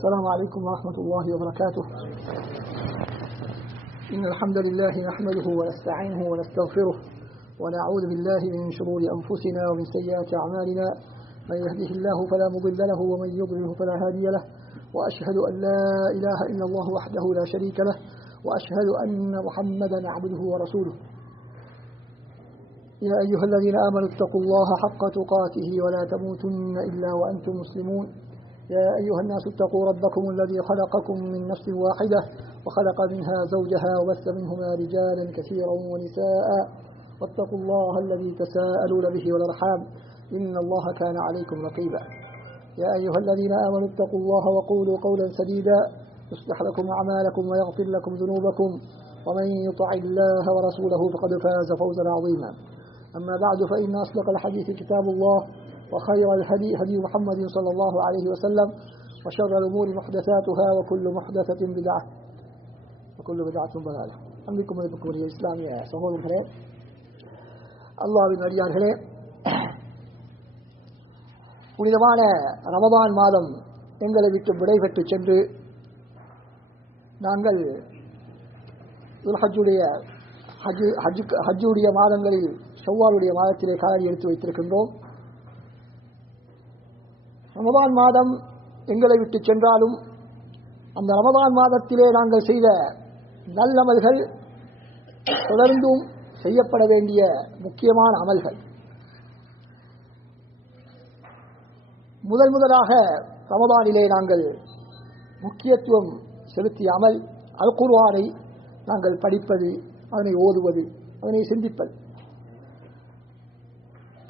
السلام عليكم ورحمة الله وبركاته. إن الحمد لله نحمده ونستعينه ونستغفره ونعوذ بالله من شرور أنفسنا ومن سيئات أعمالنا. من يهده الله فلا مضل له ومن يضلله فلا هادي له، وأشهد أن لا إله إلا الله وحده لا شريك له، وأشهد أن محمدا عبده ورسوله. يا أيها الذين آمنوا اتقوا الله حق تقاته ولا تموتن إلا وأنتم مسلمون. يا أيها الناس اتقوا ربكم الذي خلقكم من نفس واحدة وخلق منها زوجها وبث منهما رجالا كثيرا ونساء، واتقوا الله الذي تساءلون به والأرحام إن الله كان عليكم رقيبا. يا أيها الذين آمنوا اتقوا الله وقولوا قولا سديدا يصلح لكم أعمالكم ويغفر لكم ذنوبكم، ومن يطع الله ورسوله فقد فاز فوزا عظيما. أما بعد، فإن أصدق الحديث كتاب الله، وخير الهدي هدي محمد صلى الله عليه وسلم، وشر الأمور محدثاتها، وكل محدثة بدعة وكل بدعة ضلالة. அன்பிற்கும் மதிப்புக்குரிய இஸ்லாமிய சகோதரர்களே, அல்லாஹ்வின் அடியார்களே, புனிதமான ரமதான் மாதம் எங்களை விட்டு விடைபெற்று சென்று நாங்கள் ஹஜ்ஜுடைய மாதங்களில் ஷவ்வாலுடைய மாதத்திலே காலடி எடுத்து வைத்திருக்கின்றோம். ரமதான் மாதம் எங்களை விட்டு சென்றாலும் அந்த ரமதான் மாதத்திலே நாங்கள் செய்த நல்லமல்கள் தொடர்ந்தும் செய்யப்பட வேண்டிய முக்கியமான அமல்கள். முதலாக ரமதானிலே நாங்கள் முக்கியத்துவம் செலுத்திய அமல் அல் குர்ஆனை நாங்கள் படிப்பது, அதனை ஓதுவது, அதனை சிந்திப்பது.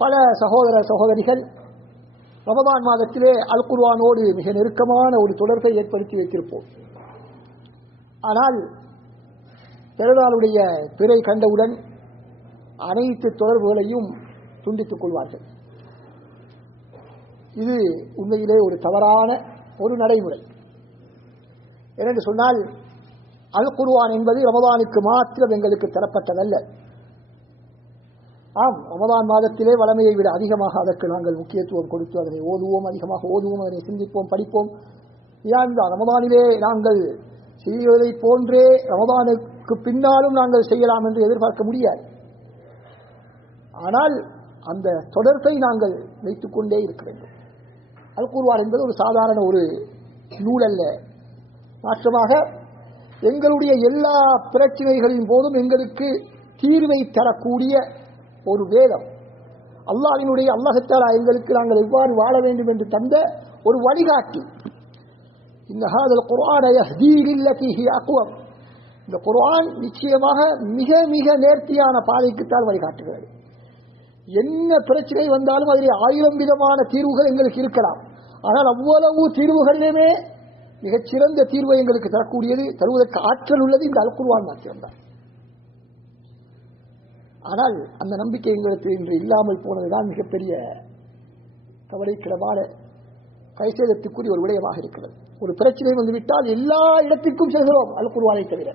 பல சகோதர சகோதரிகள் ரமதான் மாதத்திலே அல் குர்ஆனோடு மிக நெருக்கமான ஒரு தொடர்பை ஏற்படுத்தி வைத்திருப்போம். ஆனால் பெருநாளுடைய பிறை கண்டவுடன் அனைத்து தொடர்புகளையும் துண்டித்துக் கொள்வார்கள். இது உண்மையிலே ஒரு தவறான ஒரு நடைமுறை. என்று சொன்னால், அல் குர்ஆன் என்பது ரமதானுக்கு மாத்திரம் எங்களுக்கு தரப்பட்டதல்ல. ஆம், ரமதான் மாதத்திலே வளமையை விட அதிகமாக அதற்கு நாங்கள் முக்கியத்துவம் கொடுத்து அதனை ஓதுவோம், அதிகமாக ஓதுவோம், அதனை சிந்திப்போம், படிப்போம். ரமதானிலே நாங்கள் செய்வதை போன்றே ரமதானுக்கு பின்னாலும் நாங்கள் செய்யலாம் என்று எதிர்பார்க்க முடியாது. ஆனால் அந்த தொடர்பை நாங்கள் வைத்துக் கொண்டே இருக்க வேண்டும். அல் குர்ஆன் என்பது ஒரு சாதாரண ஒரு நூல் அல்ல. மாற்றமாக எங்களுடைய எல்லா பிரச்சனைகளின் போதும் எங்களுக்கு தீர்வை தரக்கூடிய ஒரு வேதம். அல்லாஹ்வினுடைய அல்லாஹ் எங்களுக்கு நாங்கள் எவ்வாறு வாழ வேண்டும் என்று தந்த ஒரு வழிகாட்டி. இந்த ஹாதல் குர்ஆன யஹ்தீ லில்லதி ஹிய அக்வம். இந்த குர்ஆன் நிச்சயமாக மிக மிக நேர்த்தியான பாதைக்குத்தான் வழிகாட்டுகிறது. என்ன பிரச்சனை வந்தாலும் அதிலே 1000 விதமான தீர்வுகள் எங்களுக்கு இருக்கலாம். ஆனால் அவ்வளவு தீர்வுகளிலுமே மிகச்சிறந்த தீர்வை எங்களுக்கு தரக்கூடியது, தருவதற்கு ஆற்றல் உள்ளது இந்த அல் குர்ஆன் மாத்திரம்தான். ஆனால் அந்த நம்பிக்கை எங்களுக்கு இன்று இல்லாமல் போனதுதான் மிகப்பெரிய கவலைக்கிடமான கைசேதத்துக்குரிய ஒரு விடயமாக இருக்கிறது. ஒரு பிரச்சனை வந்துவிட்டால் எல்லா இடத்திற்கும் செல்கிறோம் அல் குர்ஆனை தவிர.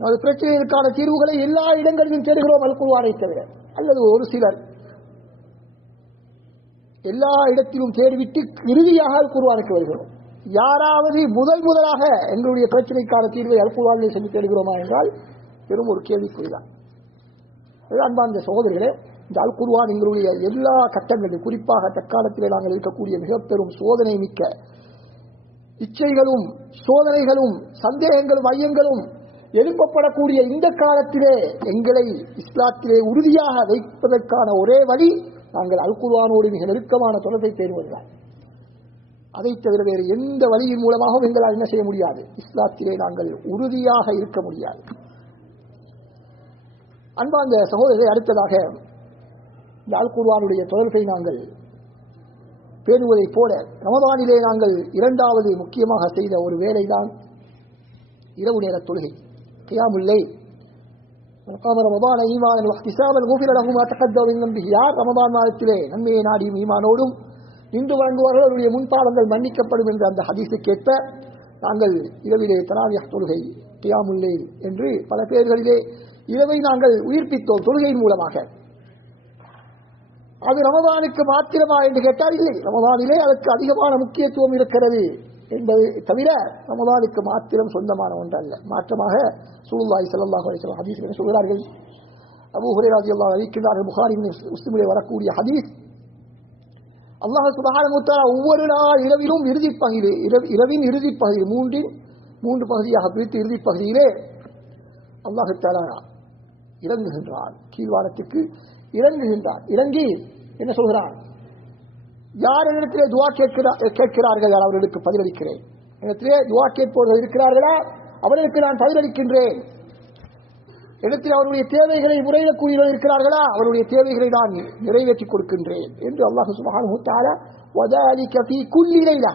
நமது பிரச்சனைகளுக்கான தீர்வுகளை எல்லா இடங்களிலும் தேடுகிறோம் அல் குர்ஆனை தவிர. அல்லது ஒரு சிலர் எல்லா இடத்திலும் தேடிவிட்டு இறுதியாக அல் குர்ஆனுக்கு வருகிறோம். யாராவது முதலாக எங்களுடைய பிரச்சனைக்கான தீர்வை அல் குர்ஆனிலே சொல்லி தேடுகிறோமா என்றால் பெரும் ஒரு கேள்விக்குறிதான். அன்பார்ந்த சகோதரர்களே, இந்த அல் குர்ஆன் எங்களுடைய எல்லா கட்டங்களிலும், குறிப்பாக தற்காலத்திலே நாங்கள் இருக்கக்கூடிய மிக பெரும் சோதனை மிக்க இச்சைகளும் சோதனைகளும் சந்தேகங்களும் ஐயங்களும் எழுப்பப்படக்கூடிய இந்த காலத்திலே எங்களை இஸ்லாத்திலே உறுதியாக வைப்பதற்கான ஒரே வழி நாங்கள் அல் குர்ஆனோடு மிக நெருக்கமான தொடர்பை பேணுவதுதான். அதை தவிர வேறு எந்த வழியின் மூலமாகவும் எங்களால் என்ன செய்ய முடியாது, இஸ்லாத்திலே நாங்கள் உறுதியாக இருக்க முடியாது. அன்பார்ந்த சகோதரரை, அடுத்ததாக இந்த அல் குர்ஆனுடைய தொடர்பை நாங்கள் பேணுவதைப் போல ரமதானிலே நாங்கள் இரண்டாவது முக்கியமாக செய்த ஒரு வேலைதான் இரவு நேர தொழுகை, கியாமுல் லைல். காம ரமதான ஈமானன் வஹ்திசாபன் குஃபிர லஹு மா தகத்தம மின் தம்பிஹி. யார் ரமதான் மாதத்திலே நன்மையை நாடியும் ஈமானோடும் நின்று வழங்குவார்கள் அவருடைய முன்பாவங்கள் மன்னிக்கப்படும் என்ற அந்த ஹதீஸுக்கேற்ப நாங்கள் இரவிலே தராவிஹ் தொழுகை, கியாமுல் லைல் என்று பல பேர்களிலே இரவை நாங்கள் உயிர்ப்பித்தோம் தொழுகையின் மூலமாக. அது ரமதானுக்கு மாத்திரமா என்று கேட்டால் இல்லை, ரமதானிலே அதற்கு அதிகமான முக்கியத்துவம் இருக்கிறது என்பது தவிர ரமதானுக்கு மாத்திரம் சொந்தமான ஒன்றல்ல. மாற்றமாக ரசூலுல்லாஹி ஸல்லல்லாஹு அலைஹி வஸல்லம் ஹதீஸில் சொல்கிறார்கள், அபூ ஹுரைரா ரலியல்லாஹு அன்ஹு அறிவிக்கின்றார்கள், புகாரி முஸ்லிமிலே வரக்கூடிய ஹதீஸ், அல்லாஹ் சுப்ஹானஹு வ தஆலா ஒவ்வொரு நாள் இரவிலும் இறுதிப் பகுதியிலே, இரவின் இறுதிப் பகுதி மூன்று பகுதியாக பிரித்து இறுதிப் பகுதியிலே அல்லாஹ் தஆலா இறங்குகின்றான், கீழ்வானத்துக்கு இறங்குகின்றான். இறங்கி என்ன சொல்கிறான், யார் இடத்திலே துஆ கேட்கிறார்கள் அவர்களுக்கு பதிலளிக்கிறேன், இடத்திலே துஆ கேட்பவர்கள் இருக்கிறார்களா அவர்களுக்கு நான் பதிலளிக்கின்றேன், இடத்தில் அவருடைய தேவைகளை முறையிடக்கூடியவர்கள் இருக்கிறார்களா அவருடைய தேவைகளை நான் நிறைவேற்றி கொடுக்கின்றேன் என்று அல்லாஹ் சுப்ஹானஹு வ தஆலா வதாலிக ஃபீ குல்லி லைலா,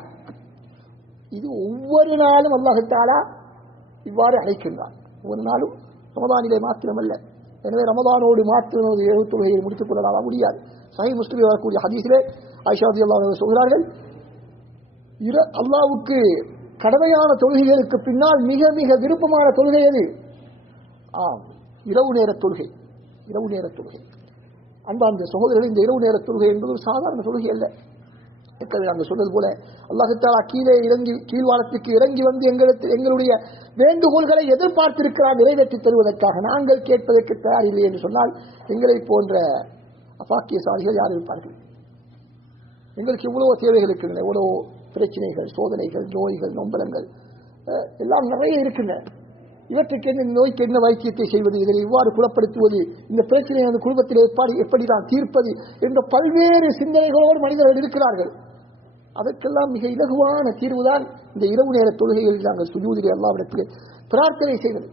இது ஒவ்வொரு நாளும் அல்லாஹ் தஆலா இவ்வாறு அழைக்கின்றான். ஒவ்வொரு நாளும் ரமதானிலே மாத்திரமல்ல. எனவே ரமதானோடு மாத்திரம் இரவு தொழுகையை முடித்துக் கொள்ளலாம் முடியாது. சஹீஹ் முஸ்லிமில் வரக்கூடிய ஹதீஸிலே ஆயிஷா ரலியல்லாஹு அன்ஹா சொல்கிறார்கள், அல்லாஹ்வுக்கு கடமையான தொழுகைகளுக்கு பின்னால் மிக மிக விருப்பமான தொழுகை எது? இரவு நேர தொழுகை. இரவு நேர தொழுகை அன்பார்ந்த சகோதரர்கள், இந்த இரவு நேர தொழுகை என்பது சாதாரண தொழுகை அல்ல. நாங்கள் சொன்னது போல அல்லாஹ் தஆலா கீழ்வானத்துக்கு இறங்கி வந்து எங்களுடைய வேண்டுகோள்களை எதிர்பார்த்திருக்கிறார் நிறைவேற்றி தருவதற்காக. நாங்கள் கேட்பதற்கு தயார் இல்லை என்று சொன்னால் எங்களை போன்ற அபாக்கியசாலிகள் யார் இருப்பார்கள்? எங்களுக்கு எவ்வளவோ தேவைகள் இருக்கின்றன, எவ்வளவோ பிரச்சனைகள், சோதனைகள், நோய்கள், நொம்பலங்கள் எல்லாம் நிறைய இருக்கின்றன. இவற்றுக்கு என்ன, நோய்க்கு என்ன வைத்தியத்தை செய்வது, இதை இவ்வாறு குணப்படுத்துவது, இந்த பிரச்சனையை அந்த குடும்பத்தில் எப்படி தான் தீர்ப்பது என்ற பல்வேறு சிந்தனைகளோடு மனிதர்கள் இருக்கிறார்கள். அதற்கெல்லாம் மிக இலகுவான தீர்வுதான் இந்த இரவு நேர தொழுகைகளில் நாங்கள் சுஜூதிலே அல்லாஹ்விடத்திலே பிரார்த்தனை செய்வது.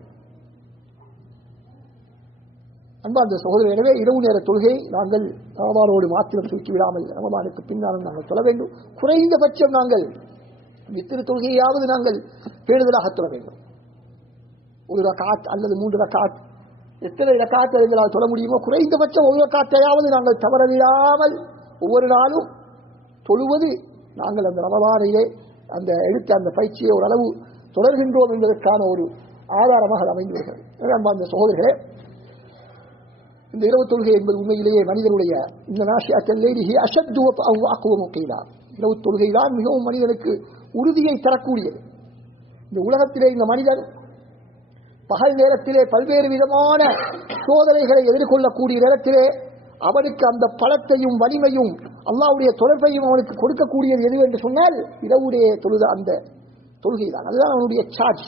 அன்பார்ந்த சகோதரர், எனவே இரவு நேர தொழுகை நாங்கள் ரமதானோடு மாத்திரம் சுருக்கி விடாமல் ரமதானுக்கு பின்னாலும் நாங்கள் தொழ வேண்டும். குறைந்தபட்சம் நாங்கள் வித்திரு தொழுகையாவது நாங்கள் பேணுதலாக தொழ வேண்டும். ஒரு ரக்காத் அல்லது 3 ரக்காத், எத்தனை ரக்காத் எங்களால் தொழ முடியுமோ குறைந்தபட்சம் ஒரு ரக்காத்தையாவது நாங்கள் தவறவிடாமல் ஒவ்வொரு நாளும் தொழுவது நாங்கள் அந்த ரமதானிலே அந்த எடுத்த அந்த பயிற்சியை ஓரளவு தொடர்கின்றோம் என்பதற்கான ஒரு ஆதாரமாக அமைந்து வருகிறது. அந்த சகோதரர்களே, இந்த இரவு தொழுகை என்பது உண்மையிலேயே மனிதனுடைய இந்த இரவு தொழுகை தான் மிகவும் மனிதனுக்கு உறுதியை தரக்கூடியது. இந்த உலகத்திலே இந்த மனிதன் பகல் நேரத்திலே பல்வேறு விதமான சோதனைகளை எதிர்கொள்ளக்கூடிய நேரத்திலே அவனுக்கு அந்த பலத்தையும் வலிமையும் அல்லாஹ்வுடைய தொடர்பையும் அவனுக்கு கொடுக்கக்கூடியது எது என்று சொன்னால் இரவுடைய தொழுத அந்த தொழுகை தான். அதுதான் அவனுடைய சார்ஜ்.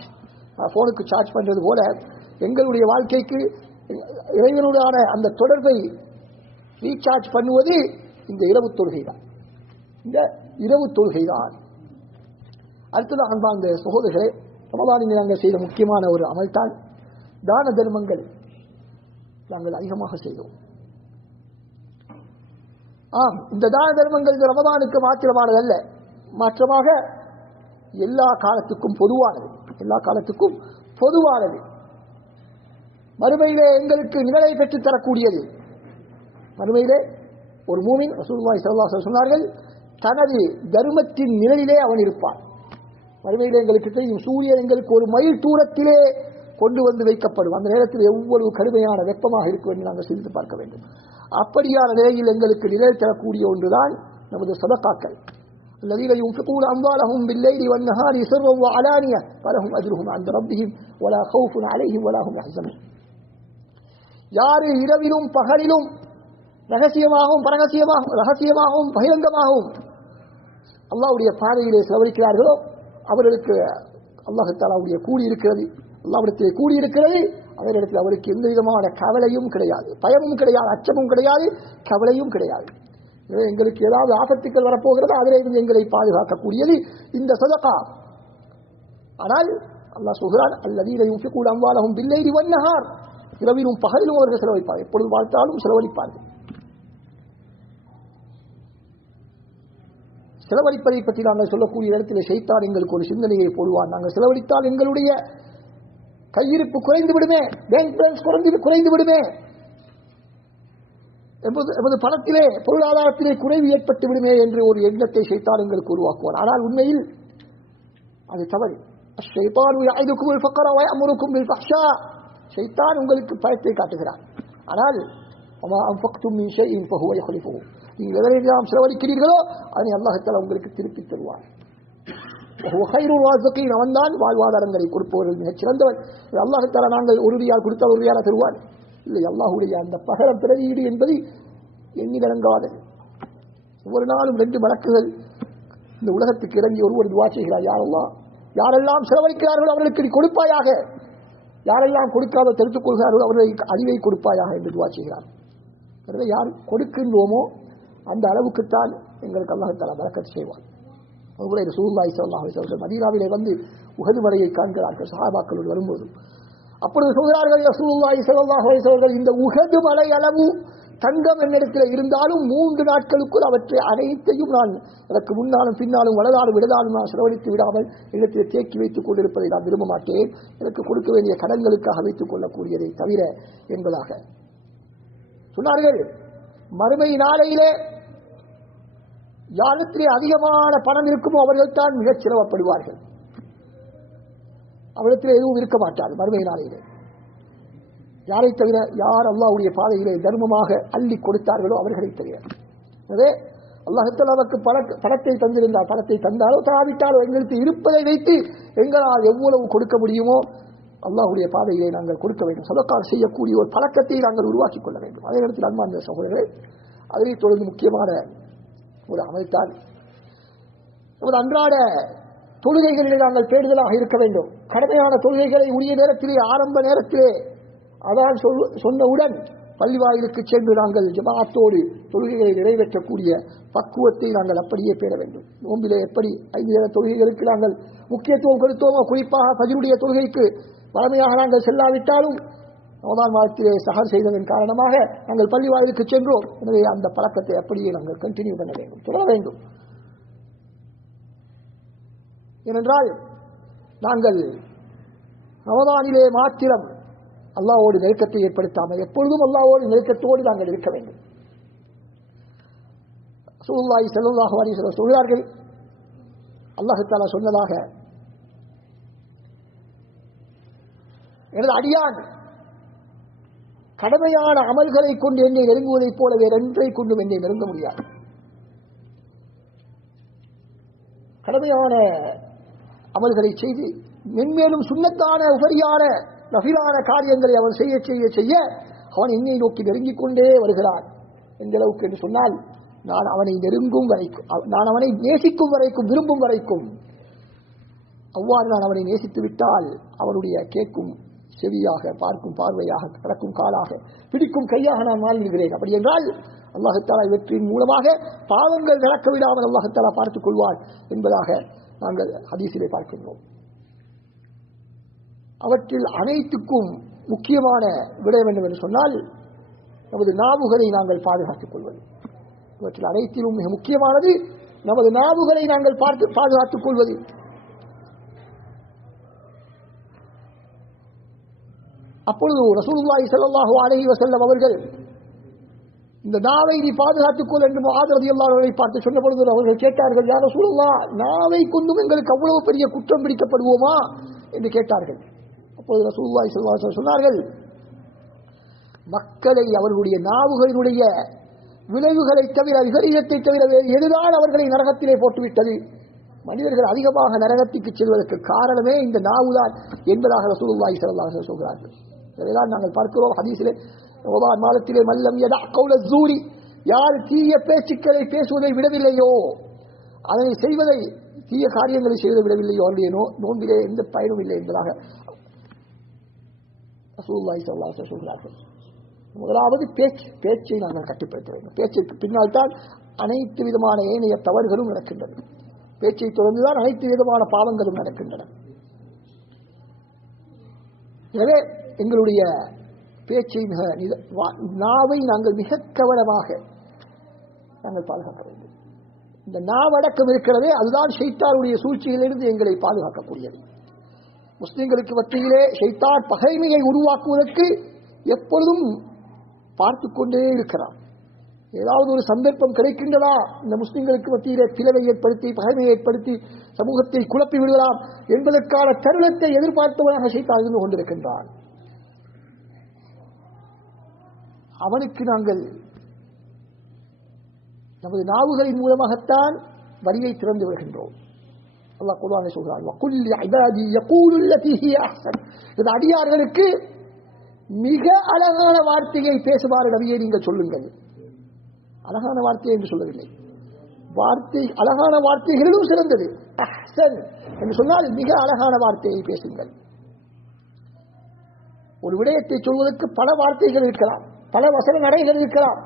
போனுக்கு சார்ஜ் பண்றது போல எங்களுடைய வாழ்க்கைக்கு இறைவனுடான அந்த தொடர்பை ரீசார்ஜ் பண்ணுவது இந்த இரவு தொழுகை தான். இந்த இரவு தொழுகை தான். அடுத்தது அன்பார்ந்த சகோதரர்களே, ரமதானில் நாங்கள் செய்த முக்கியமான ஒரு அமல் தான் தான தர்மங்கள் நாங்கள் அதிகமாக செய்தோம். இந்த தான தர்மங்கள் இந்த ரமதானுக்கு மாத்திரமானதல்ல, மாற்றமாக எல்லா காலத்துக்கும் பொதுவானது. எல்லா காலத்துக்கும் பொதுவானது. மறுமையிலே எங்களுக்கு நிழலை பெற்றுத் தரக்கூடியது. மறுமையிலே ஒரு மூமின் ரசூலுல்லாஹி ஸல்லல்லாஹு அலைஹி வஸல்லம் சொன்னார்கள், தனது தர்மத்தின் நிழலிலே அவன் இருப்பான். மறுமையிலே எங்களுக்கு தெரியும், சூரியன் எங்களுக்கு ஒரு மைல் தூரத்திலே கொண்டு வந்து வைக்கப்படும். அந்த நேரத்தில் எவ்வளவு கடுமையான வெப்பமாக இருக்கும் என்று நாங்கள் சிந்தித்து பார்க்க வேண்டும். அப்படியான நிலையில் எங்களுக்கு நிழல் தரக்கூடிய ஒன்றுதான் நமது சதகாக்கள். الذين ينفقون أموالهم بالليل والنهار سرا وعلانية فلهم أجرهم عند ربهم ولا خوف عليهم ولا هم يحزنون. யார் இரவிலும் பகலிலும் ரகசியமாகவும் பகிரங்கமாகவும் அல்லாஹ்வுடைய பாதையிலே செலவழிக்கிறார்களோ அவர்களுக்கு அல்லாஹ் தஆலாவுடைய கூலி இருக்கிறது. அல்லாஹ்விடத்திலே கூலி இருக்கிறது. அவரிடத்தில் அவருக்கு எந்த விதமான கவலையும் கிடையாது, பயமும் கிடையாது, அச்சமும் கிடையாது, கவலையும் கிடையாது. எங்களுக்கு ஏதாவது ஆபத்துக்கள் வரப்போகிறதோ அதிலிருந்து எங்களை பாதுகாக்கக்கூடியது இந்த சதகா. ஆனால் அல்லாஹ் சொல்கிறான், அல்லதீன யுன்ஃபிகூன அம்வாலஹும் பில்லைலி வன்னஹார், இரவிலும் பகலிலும் அவர்கள் செலவழிப்பார்கள், எப்பொழுது வாழ்த்தாலும் செலவழிப்பார்கள். செலவழிப்பதை பற்றி நாங்கள் சொல்லக்கூடிய இடத்தில் ஷைத்தான் எங்களுக்கு ஒரு சிந்தனையை போடுவான். நாங்கள் செலவழித்தால் எங்களுடைய கையிருப்பு குறைந்து விடுமே, பேங்க் பேலன்ஸ் குறைந்து விடுமே, எமது பணத்திலே பொருளாதாரத்திலே குறைவு ஏற்பட்டு விடுமே என்று ஒரு எண்ணத்தை ஷைத்தான் எங்களுக்கு உருவாக்குவார். ஆனால் உண்மையில் அது தவறு. ஷைத்தான் யஇதுகுமுல் ஃபக்ர வ யஅமுருகும் பில் ஃபஹ்ஷா, ஷைத்தான் உங்களுக்கு பயத்தை காட்டுகிறார். ஆனால் நீங்கள் எதெல்லாம் செலவழிக்கிறீர்களோ அதை அல்லாஹ் தஆலா உங்களுக்கு திருப்பி தருவார். அவன்தான் வாழ்வாதாரங்களை கொடுப்பவர்கள் மிகச் சிறந்தவன். அல்லாஹ் தஆலா நாங்கள் ஒரு ரியால் கொடுத்தால் ஒரு ரியாலை தருவான் இல்லை. அல்லாஹ்வுடைய அந்த பகர பிரதியீடு என்பது எண்ணிலடங்காத. ஒவ்வொரு நாளும் 2 மலக்குகள் இந்த உலகத்துக்கு இறங்கி ஒருவர் துஆ செய்கிறார், யா அல்லாஹ், யாரெல்லாம் செலவழிக்கிறார்களோ அவர்களுக்கு நீ கொடுப்பாயாக, யாரெல்லாம் கொடுக்காத தெரிந்துக் கொள்கிறார்களோ அவர்களுக்கு அழிவை கொடுப்பாயாக என்று துஆ செய்கிறார். யார் கொடுக்கின்றோமோ அந்த அளவுக்குத்தான் எங்களுக்கு அல்லாஹ் தஆலா பரக்கத் செய்வான். அதுபோல ரசூலுல்லாஹி ஸல்லல்லாஹு அலைஹி வஸல்லம் மதீனாவிலே வந்து உஹது மலையை காண்கிறார்கள் சஹாபாக்களோடு வரும்போது. அப்பொழுது சொல்கிறார்கள் ரசூலுல்லாஹி ஸல்லல்லாஹு அலைஹி வஸல்லம், இந்த உஹது மலை அளவு தங்கம் என்னிடத்தில் இருந்தாலும் 3 நாட்களுக்குள் அவற்றை அனைத்தையும் நான் எனக்கு முன்னாலும் பின்னாலும் வலதாலும் விடதாலும் நான் செலவழித்து விடாமல் இடத்தில் தேக்கி வைத்துக் கொண்டிருப்பதை நான் விரும்ப மாட்டேன். எனக்கு கொடுக்க வேண்டிய கடன்களுக்காக வைத்துக் கொள்ளக்கூடியதை தவிர என்பதாக சொன்னார்கள். மறுமை நாளையிலே யாரிடத்திலே அதிகமான பணம் இருக்குமோ அவர்கள் தான் மிகச் சிரமப்படுவார்கள். அவரிடத்தில் எதுவும் இருக்க மாட்டார் மறுமை நாளையிலே. யாரை தவிர, யார் அல்லாஹ்வுடைய பாதையிலே தர்மமாக அள்ளி கொடுத்தார்களோ அவர்களை தவிர. எனவே அல்லாஹ் தஆலா நமக்கு பணத்தை தந்திருந்தால், பணத்தை தந்தாலோ தராவிட்டாலோ எங்களுக்கு இருப்பதை வைத்து எங்களால் எவ்வளவு கொடுக்க முடியுமோ அல்லாஹ்வுடைய பாதையிலே நாங்கள் கொடுக்க வேண்டும். சதகா செய்யக்கூடிய ஒரு பழக்கத்தை நாங்கள் உருவாக்கிக் கொள்ள வேண்டும். அதே நேரத்தில் அன்பார்ந்த சகோதரர்களே, அதனை தொடர்ந்து முக்கியமான ஒரு அமைத்தான் நமது அன்றாட தொழுகைகளிலே நாங்கள் பேடுதலாக இருக்க வேண்டும். கடமையான தொழுகைகளை உரிய நேரத்திலே, ஆரம்ப நேரத்திலே அதான் சொன்னவுடன் பள்ளிவாயிலுக்கு சென்று நாங்கள் ஜமாஅத்தோடு தொழுகைகளை நிறைவேற்றக்கூடிய பக்குவத்தை நாங்கள் அப்படியே பெற வேண்டும். நோம்பிலே எப்படி 5 நேர தொழுகைகளுக்கு நாங்கள் முக்கியத்துவம் கொடுத்தோமோ, குறிப்பாக ஃபஜ்ருடைய தொழுகைக்கு வழமையாக நாங்கள் செல்லாவிட்டாலும் ரமதான் மாதத்திலே சஹர் செய்ததன் காரணமாக நாங்கள் பள்ளிவாயிலுக்கு சென்றோம். எனவே அந்த பழக்கத்தை அப்படியே நாங்கள் கண்டினியூ பண்ண வேண்டும், தொடர வேண்டும். ஏனென்றால் நாங்கள் ரமதானிலே மாத்திரம் அல்லாஹ்வோடு நெருக்கத்தை ஏற்படுத்தாமல் எப்பொழுதும் அல்லாஹ்வோடு நெருக்கத்தோடு நாங்கள் இருக்க வேண்டும். ரசூலுல்லாஹி ஸல்லல்லாஹு அலைஹி வஸல்லம் சொல்கிறார்கள், அல்லாஹ் தஆலா சொன்னதாக, எனது அடியான் கடமையான அமல்களை கொண்டு என்னை நெருங்குவதைப் போல வேறொன்றை கொண்டும் என்னை நெருங்க முடியாது. கடமையான அமல்களை செய்து மென்மேலும் சுன்னத்தான உபரியான நஃபிலான காரியங்களை அவன் செய்ய செய்ய செய்ய அவன் என்னை நோக்கி நெருங்கிக் கொண்டே வருகிறான். எந்த அளவுக்கு என்று சொன்னால், நான் அவனை நெருங்கும் வரைக்கும், நான் அவனை நேசிக்கும் வரைக்கும், விரும்பும் வரைக்கும், அவ்வாறு நான் அவனை நேசித்து விட்டால் அவனுடைய கேட்கும் செவியாக, பார்க்கும் பார்வையாக, கடக்கும் காலாக, பிடிக்கும் கையாக நான் மாறிவிடுகிறேன். அப்படி என்றால் அல்லாஹ் தஆலா இவற்றின் மூலமாக பாவங்கள் நடக்க விடாமல் அல்லாஹ் தஆலா பார்த்துக் கொள்வார் என்பதாக நாங்கள் ஹதீஸிலே பார்க்கின்றோம். அவற்றில் அனைத்துக்கும் முக்கியமான விடயம் என்னவென்று சொன்னால், நமது நாவுகளை நாங்கள் பாதுகாத்துக் கொள்வது. இவற்றில் அனைத்திலும் மிக முக்கியமானது நமது நாவுகளை நாங்கள் பாதுகாத்துக் கொள்வது. அப்பொழுது ரசூலுல்லாஹி ஸல்லல்லாஹு அலைஹி வஸல்லம் அவர்கள் இந்த நாவை நீ பாதுகாத்துக் கொள் என்று முஆத் ரலியல்லாஹு அன்ஹு பார்த்து சொன்ன பொழுது அவர்கள் கேட்டார்கள், யா ரசூலுல்லாஹ், நாவை கொண்டும் எங்களுக்கு அவ்வளவு பெரிய குற்றம் பிடிக்கப்படுவோமா என்று கேட்டார்கள். அப்போது ரசூலுல்லாஹி ஸல்லல்லாஹு அலைஹி வஸல்லம் சொன்னார்கள், மக்களை அவர்களுடைய நாவுகளினுடைய விளைவுகளை தவிர, விபரீதத்தை தவிர எதுதான் அவர்களை நரகத்திலே போட்டுவிட்டது? மனிதர்கள் அதிகமாக நரகத்துக்கு செல்வதற்கு காரணமே இந்த நாவுதான் என்பதாக ரசூலுல்லாஹி ஸல்லல்லாஹு அலைஹி வஸல்லம் சொல்கிறார்கள். இதைதான் நாங்கள் பார்க்கிறோம் ஹதீஸிலே, ரமதான் மாதத்திலே மல்லம் யதா கௌல ஸூரி, யார் தீய பேச்சுக்களை பேசுவதை விடவில்லையோ, அதனை செய்வதை, தீய காரியங்களை செய்வதை விடவில்லையோ, அவருடைய நோன்பிலே எந்த பயனும் இல்லை என்பதாக ரசூலுல்லாஹி ஸல்லல்லாஹு அலைஹி வஸல்லம் சொல்கிறார்கள். முதலாவது பேச்சை நாங்கள் கட்டுப்படுத்த வேண்டும். பேச்சுக்கு பின்னால் தான் அனைத்து விதமான ஏனைய தவறுகளும் நடக்கின்றன. பேச்சை தொடர்ந்துதான் அனைத்து விதமான பாவங்களும் நடக்கின்றன. எனவே எங்களுடைய பேச்சை நாவை நாங்கள் மிக கவனமாக நாங்கள் பாதுகாக்க வேண்டும். இந்த நாவடக்கம் இருக்கிறதே, அதுதான் ஷைத்தானுடைய சூழ்ச்சியிலிருந்து எங்களை பாதுகாக்கக்கூடியது. முஸ்லிம்களுக்கு மத்தியிலே ஷைத்தான் பகைமையை உருவாக்குவதற்கு எப்பொழுதும் பார்த்து கொண்டே இருக்கிறான். ஏதாவது ஒரு சந்தர்ப்பம் கிடைக்கின்றதா இந்த முஸ்லிம்களுக்கு மத்தியிலே பிளவை ஏற்படுத்தி, பகைமையை ஏற்படுத்தி, சமூகத்தை குழப்பி விடலாம் என்பதற்கான தருணத்தை எதிர்பார்த்தவனாக ஷைத்தான் இருந்து கொண்டிருக்கின்றான். அவனுக்கு நாங்கள் நமது நாவுகளின் மூலமாகத்தான் வழியை திறந்து வருகின்றோம். அல்லாஹ் குர்ஆனிலே சொல்கிறான், வகுல் இபாதி யகூலு அல்லதி ஹிய அஹ்சன். இந்த அடியார்களுக்கு மிக அழகான வார்த்தையை பேசுமாறு நபியே நீங்கள் சொல்லுங்கள். அழகான வார்த்தை என்று சொல்லவில்லை, வார்த்தை அழகான வார்த்தைகளிலும் சிறந்தது அஹ்சன் என்று சொன்னால் மிக அழகான வார்த்தையை பேசுங்கள். ஒரு விடயத்தை சொல்வதற்கு பல வார்த்தைகள் இருக்கலாம், பல வசன நடைகள் இருக்கலாம்.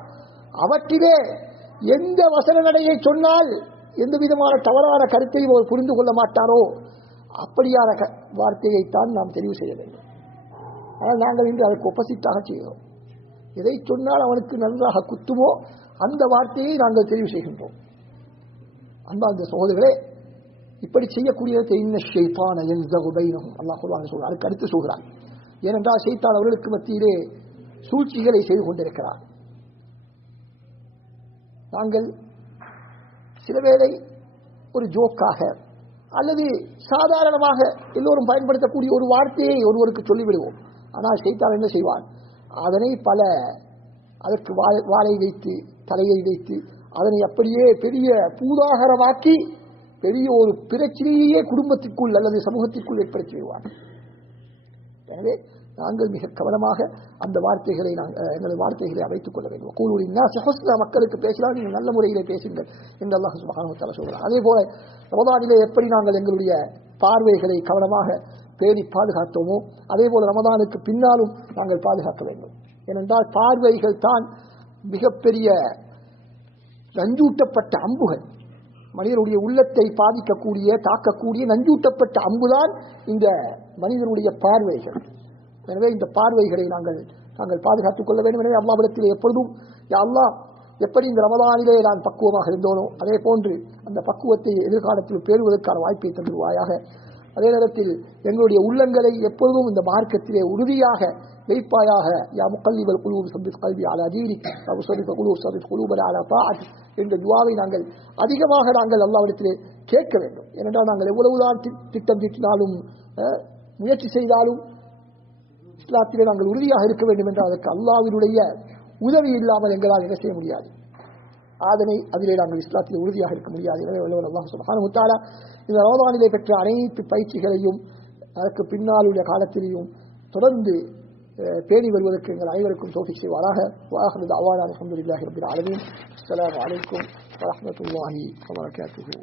அவற்றிலே எந்த வசன நடையை சொன்னால் எந்த விதமான தவறான கருத்தையும் அவர் புரிந்து கொள்ள மாட்டாரோ அப்படியான வார்த்தையைத்தான் நாம் தெரிவு செய்ய வேண்டும். ஆனால் நாங்கள் இன்று அதற்கு ஒப்போசிட்டாக செய்கிறோம். எதை சொன்னால் அவனுக்கு நன்றாக குத்துமோ அந்த வார்த்தையை நாங்கள் தெரிவு செய்கின்றோம். அன்பார்ந்த சகோதரர்களே, இப்படி செய்யக்கூடியதை அல்லாஹ் குர்ஆனில் சொல்றார். அதுக்கு அடுத்து சொல்கிறார், ஏனென்றால் ஷைத்தான் அவர்களுக்கு மத்தியிலே சூழ்ச்சிகளை செய்து கொண்டிருக்கிறார். நாங்கள் சில வேளை ஒரு ஜோக்காக அல்லது சாதாரணமாக எல்லோரும் பயன்படுத்தக்கூடிய ஒரு வார்த்தையை ஒருவருக்கு சொல்லிவிடுவோம். ஆனால் ஷைத்தான் என்ன செய்வான், அதனை அதற்கு வாளை வைத்து தலையை வைத்து அதனை அப்படியே பெரிய பூதாகரமாக்கி பெரிய ஒரு பிரச்சனையே குடும்பத்திற்குள் அல்லது சமூகத்திற்குள் ஏற்படுத்தி விடுவார். எனவே நாங்கள் மிக கவனமாக அந்த வார்த்தைகளை எங்களது வார்த்தைகளை அமைத்துக் கொள்ள வேண்டும். கூலூரின் மக்களுக்கு பேசலாம், நீங்கள் நல்ல முறையிலே பேசுங்கள் என்று அல்லாஹ் சுப்ஹானஹு வ தஆலா சொல்கிறார். அதே போல ரமதானிலே எப்படி நாங்கள் எங்களுடைய பார்வைகளை கவனமாக பேணி பாதுகாத்தோமோ அதே போல ரமதானுக்கு பின்னாலும் நாங்கள் பாதுகாக்க வேண்டும். ஏனென்றால் பார்வைகள் தான் மிகப்பெரிய நஞ்சூட்டப்பட்ட அம்புகள். மனிதனுடைய உள்ளத்தை பாதிக்கக்கூடிய தாக்கக்கூடிய நஞ்சூட்டப்பட்ட அம்புதான் இந்த மனிதனுடைய பார்வைகள். எனவே இந்த பார்வைகளை நாங்கள் பாதுகாத்துக் கொள்ள வேண்டும். எனவே அல்லாஹ்விடத்திலே எப்பொழுதும் யா அல்லாஹ், எப்படி இந்த ரமலானிலே நான் பக்குவமாக இருந்தோனோ அதே போன்று அந்த பக்குவத்தை எதிர்காலத்தில் பேணுவதற்கான வாய்ப்பை தந்துடுவாயாக. அதே நேரத்தில் எங்களுடைய உள்ளங்களை எப்பொழுதும் இந்த மார்க்கத்திலே உறுதியாக வைப்பாயாக. யா முகல்லிபல் குலூப் சப்பித் கல்பி அலா தீனிக் வ முஸர்ரிஃப குலூப் சப்பித் குலூபனா அலா தாஅத்திக் என்ற துஆவை நாங்கள் அதிகமாக அல்லாஹ்விடத்திலே கேட்க வேண்டும். ஏனென்றால் நாங்கள் எவ்வளவுதான் திட்டம் தீட்டினாலும் முயற்சி செய்தாலும் இஸ்லாத்திலே நாங்கள் உறுதியாக இருக்க வேண்டும் என்றால் அதற்கு அல்லாஹ்வினுடைய உதவி இல்லாமல் எங்களால் என்ன செய்ய முடியாது. அதிலே நாங்கள் இஸ்லாத்திலே உறுதியாக இருக்க முடியாது. எனவே அல்லாஹ் சுப்ஹானஹு வ தஆலா இந்த ரமதானிலே பெற்ற அனைத்து பயிற்சிகளையும் அதற்கு பின்னால் உள்ள காலத்திலேயும் தொடர்ந்து பேணி வருவதற்கு எங்கள் அனைவருக்கும் தௌஃபீக் செய்வாராக. வஆகிரு தஅவானா அல்ஹம்துலில்லாஹி ரப்பில் ஆலமீன். அஸ்ஸலாமு அலைக்கும் வ ரஹ்மத்துல்லாஹி வ பரகாத்துஹு.